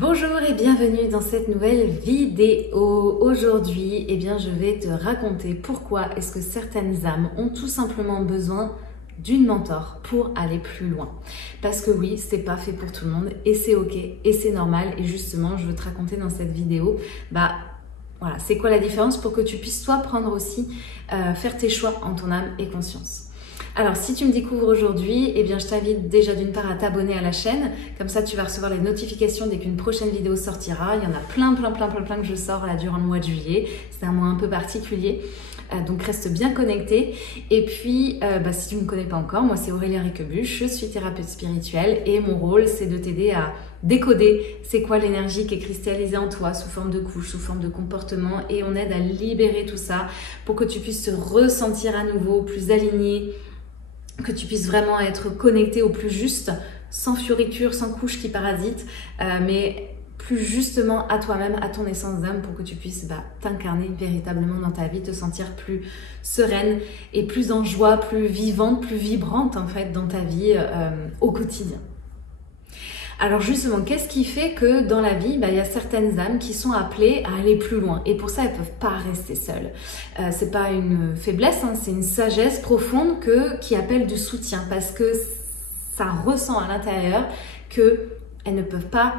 Bonjour et bienvenue dans cette nouvelle vidéo. Aujourd'hui, je vais te raconter pourquoi est-ce que certaines âmes ont tout simplement besoin d'une mentor pour aller plus loin. Parce que oui, c'est pas fait pour tout le monde et c'est ok et c'est normal. Et justement, je veux te raconter dans cette vidéo, voilà, c'est quoi la différence pour que tu puisses toi prendre aussi, faire tes choix en ton âme et conscience. Alors, si tu me découvres aujourd'hui, je t'invite déjà d'une part à t'abonner à la chaîne. Comme ça, tu vas recevoir les notifications dès qu'une prochaine vidéo sortira. Il y en a plein que je sors là durant le mois de juillet. C'est un mois un peu particulier. Donc, reste bien connecté. Et puis, si tu ne me connais pas encore, moi, c'est Aurélia Riquebuche. Je suis thérapeute spirituelle et mon rôle, c'est de t'aider à décoder c'est quoi l'énergie qui est cristallisée en toi sous forme de couche, sous forme de comportement. Et on aide à libérer tout ça pour que tu puisses te ressentir à nouveau plus aligné, que tu puisses vraiment être connecté au plus juste, sans fioritures, sans couches qui parasitent, mais plus justement à toi-même, à ton essence d'âme, pour que tu puisses t'incarner véritablement dans ta vie, te sentir plus sereine et plus en joie, plus vivante, plus vibrante en fait dans ta vie au quotidien. Alors justement, qu'est-ce qui fait que dans la vie, il y a certaines âmes qui sont appelées à aller plus loin et pour ça, elles ne peuvent pas rester seules. C'est pas une faiblesse, c'est une sagesse profonde qui appelle du soutien parce que ça ressent à l'intérieur qu'elles ne peuvent pas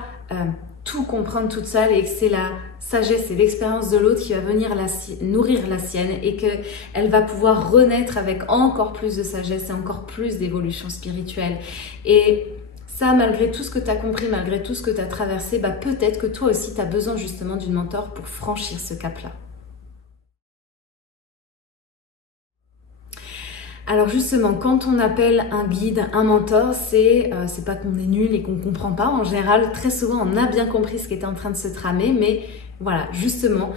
tout comprendre toute seule et que c'est la sagesse et l'expérience de l'autre qui va venir nourrir la sienne et qu'elle va pouvoir renaître avec encore plus de sagesse et encore plus d'évolution spirituelle. Et ça, malgré tout ce que tu as compris, malgré tout ce que tu as traversé, peut-être que toi aussi, tu as besoin justement d'une mentor pour franchir ce cap-là. Alors justement, quand on appelle un guide, un mentor, c'est pas qu'on est nul et qu'on ne comprend pas. En général, très souvent, on a bien compris ce qui était en train de se tramer. Mais voilà, justement,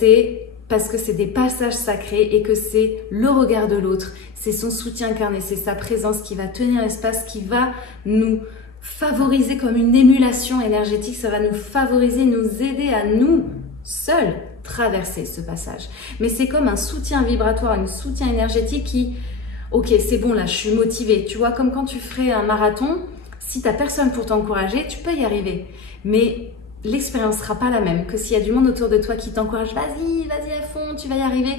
c'est parce que c'est des passages sacrés et que c'est le regard de l'autre, c'est son soutien incarné, c'est sa présence qui va tenir l'espace, qui va nous favoriser comme une émulation énergétique, ça va nous favoriser, nous aider à nous seuls traverser ce passage. Mais c'est comme un soutien vibratoire, un soutien énergétique qui, ok, c'est bon là, je suis motivée. Tu vois, comme quand tu ferais un marathon, si tu n'as personne pour t'encourager, tu peux y arriver. Mais l'expérience sera pas la même que s'il y a du monde autour de toi qui t'encourage. Vas-y à fond, tu vas y arriver.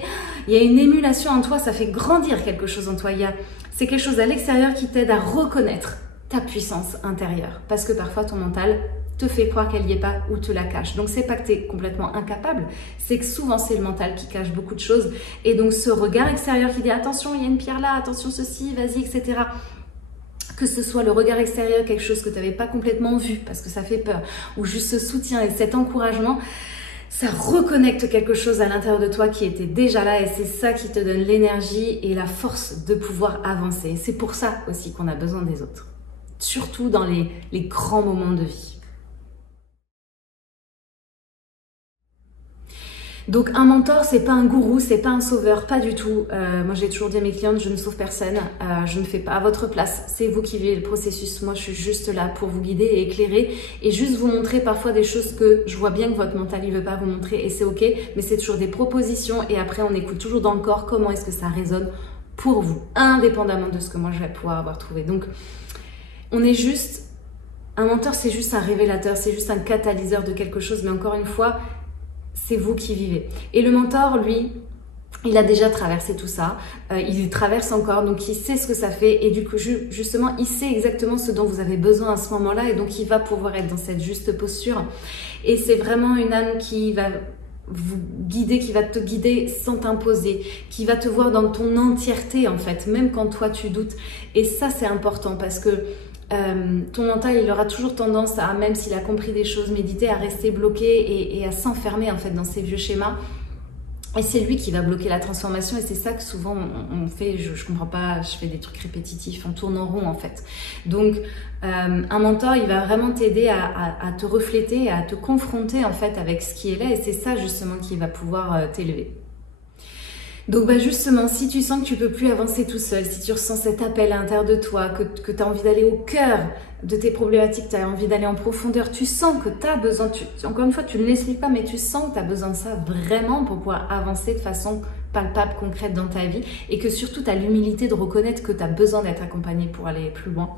Il y a une émulation en toi, ça fait grandir quelque chose en toi. C'est quelque chose à l'extérieur qui t'aide à reconnaître ta puissance intérieure. Parce que parfois ton mental te fait croire qu'elle n'y est pas ou te la cache. Donc c'est pas que tu es complètement incapable, c'est que souvent c'est le mental qui cache beaucoup de choses. Et donc ce regard extérieur qui dit attention, il y a une pierre là, attention ceci, vas-y, etc. Que ce soit le regard extérieur, quelque chose que tu n'avais pas complètement vu parce que ça fait peur, ou juste ce soutien et cet encouragement, ça reconnecte quelque chose à l'intérieur de toi qui était déjà là et c'est ça qui te donne l'énergie et la force de pouvoir avancer. C'est pour ça aussi qu'on a besoin des autres, surtout dans les grands moments de vie. Donc un mentor, c'est pas un gourou, c'est pas un sauveur, pas du tout. Moi j'ai toujours dit à mes clientes, je ne sauve personne, je ne fais pas à votre place, c'est vous qui vivez le processus. Moi je suis juste là pour vous guider et éclairer et juste vous montrer parfois des choses que je vois bien que votre mental il veut pas vous montrer et c'est ok, mais c'est toujours des propositions et après on écoute toujours dans le corps comment est-ce que ça résonne pour vous, indépendamment de ce que moi je vais pouvoir avoir trouvé. Donc on est juste, un mentor c'est juste un révélateur, c'est juste un catalyseur de quelque chose, mais encore une fois, c'est vous qui vivez. Et le mentor, lui, il a déjà traversé tout ça, il traverse encore, donc il sait ce que ça fait et du coup, justement, il sait exactement ce dont vous avez besoin à ce moment-là et donc il va pouvoir être dans cette juste posture. Et c'est vraiment une âme qui va vous guider, qui va te guider sans t'imposer, qui va te voir dans ton entièreté en fait, même quand toi tu doutes. Et ça, c'est important parce que ton mental il aura toujours tendance à, même s'il a compris des choses, méditer, à rester bloqué et à s'enfermer en fait dans ces vieux schémas et c'est lui qui va bloquer la transformation et c'est ça que souvent on fait, je comprends pas, je fais des trucs répétitifs, on tourne en rond en fait. Donc un mentor il va vraiment t'aider à te refléter, à te confronter en fait avec ce qui est là et c'est ça justement qui va pouvoir t'élever. Donc justement, si tu sens que tu peux plus avancer tout seul, si tu ressens cet appel à l'intérieur de toi, que tu as envie d'aller au cœur de tes problématiques, tu as envie d'aller en profondeur, tu sens que tu as besoin, encore une fois, tu ne l'expliques pas, mais tu sens que tu as besoin de ça vraiment pour pouvoir avancer de façon palpable, concrète dans ta vie et que surtout tu as l'humilité de reconnaître que tu as besoin d'être accompagné pour aller plus loin.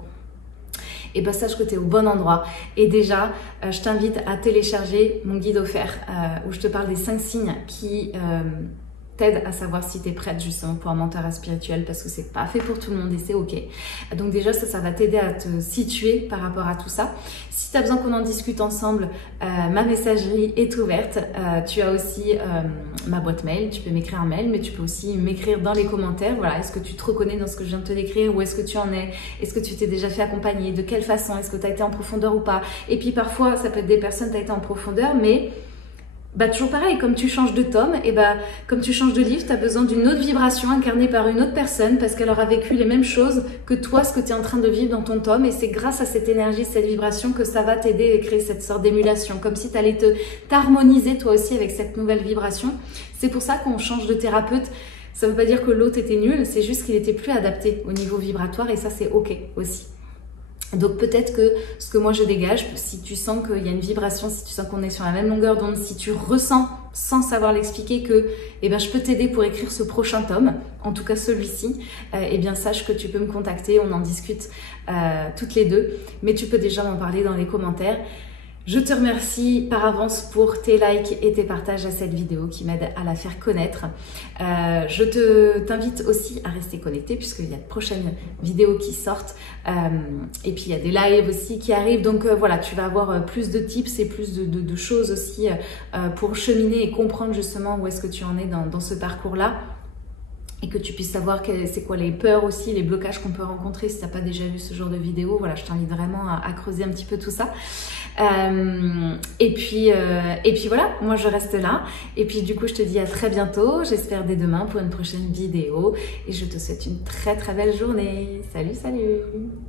et ben sache que tu es au bon endroit. Et déjà, je t'invite à télécharger mon guide offert où je te parle des 5 signes qui t'aide à savoir si tu es prête justement pour un mentorat spirituel, parce que c'est pas fait pour tout le monde et c'est ok. Donc déjà ça va t'aider à te situer par rapport à tout ça. Si tu as besoin qu'on en discute ensemble, ma messagerie est ouverte. Tu as aussi ma boîte mail, tu peux m'écrire un mail, mais tu peux aussi m'écrire dans les commentaires. Voilà, est-ce que tu te reconnais dans ce que je viens de te décrire? Où est-ce que tu en es? Est-ce que tu t'es déjà fait accompagner? De quelle façon? Est-ce que tu as été en profondeur ou pas? Et puis parfois ça peut être des personnes, tu as été en profondeur, mais bah toujours pareil, comme tu changes de tome, et bah comme tu changes de livre, tu as besoin d'une autre vibration incarnée par une autre personne parce qu'elle aura vécu les mêmes choses que toi, ce que tu es en train de vivre dans ton tome, et c'est grâce à cette énergie, cette vibration que ça va t'aider à créer cette sorte d'émulation, comme si tu allais t'harmoniser toi aussi avec cette nouvelle vibration. C'est pour ça qu'on change de thérapeute. Ça ne veut pas dire que l'autre était nul, c'est juste qu'il était plus adapté au niveau vibratoire, et ça c'est ok aussi. Donc peut-être que ce que moi je dégage, si tu sens qu'il y a une vibration, si tu sens qu'on est sur la même longueur d'onde, si tu ressens sans savoir l'expliquer que eh ben, je peux t'aider pour écrire ce prochain tome, en tout cas celui-ci, eh bien sache que tu peux me contacter, on en discute toutes les deux, mais tu peux déjà m'en parler dans les commentaires. Je te remercie par avance pour tes likes et tes partages à cette vidéo qui m'aident à la faire connaître. Je t'invite aussi à rester connecté puisqu'il y a de prochaines vidéos qui sortent. Et puis il y a des lives aussi qui arrivent. Donc voilà, tu vas avoir plus de tips et plus de choses aussi pour cheminer et comprendre justement où est-ce que tu en es dans ce parcours-là. Et que tu puisses savoir c'est quoi les peurs aussi, les blocages qu'on peut rencontrer si tu n'as pas déjà vu ce genre de vidéo. Voilà, je t'invite vraiment à creuser un petit peu tout ça. Et puis voilà, moi je reste là. Et puis du coup, je te dis à très bientôt. J'espère dès demain pour une prochaine vidéo. Et je te souhaite une très très belle journée. Salut, salut!